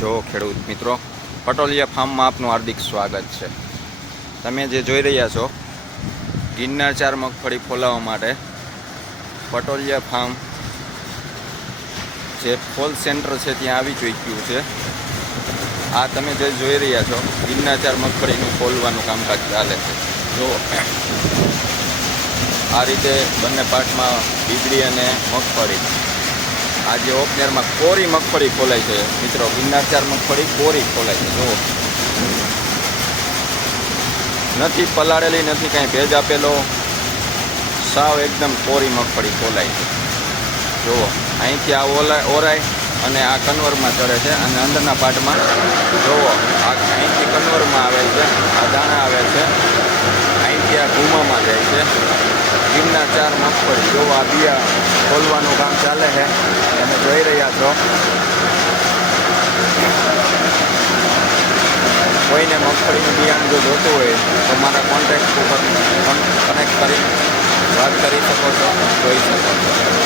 જો ખેડૂત મિત્રો, પટોલિયા ફાર્મમાં આપનું હાર્દિક સ્વાગત છે। તમે જે જોઈ રહ્યા છો ગિરનાર 4 મગફળી ફોલાવવા માટે પટોલિયા ફાર્મ જે ફોલ સેન્ટર છે ત્યાં આવી ચૂક્યું છે। આ તમે જે જોઈ રહ્યા છો ગિરનાર 4 મગફળીનું ફોલવાનું કામકાજ ચાલે છે। જો આ રીતે બંને પાર્ટમાં બીજળી અને મગફળી, આ જે ઓપનરમાં કોરી મગફળી ખોલાય છે મિત્રો, ગિરનાર 4 મગફળી કોરી ખોલાય છે। જુઓ, નથી પલાળેલી, નથી કાંઈ ભેજ આપેલો, સાવ એકદમ કોરી મગફળી ખોલાય છે। જુઓ, અહીંથી આ ઓરાય અને આ કન્વરમાં ચડે છે અને અંદરના પાર્ટમાં જુઓ આ અહીંથી કન્વરમાં આવે છે, આ દાણા આવે છે, અહીંથી આ ઘૂમામાં જાય છે। ગિરનાર 4 મગફળી જો આ બિયા ખોલવાનું કામ ચાલે છે, તમે જોઈ રહ્યા છો। કોઈને મગફળીનું બિયારણ જો જોતું હોય તો મારા કોન્ટેક્ટ ઉપર કનેક્ટ કરી વાત કરી શકો છો, જોઈ શકો છો।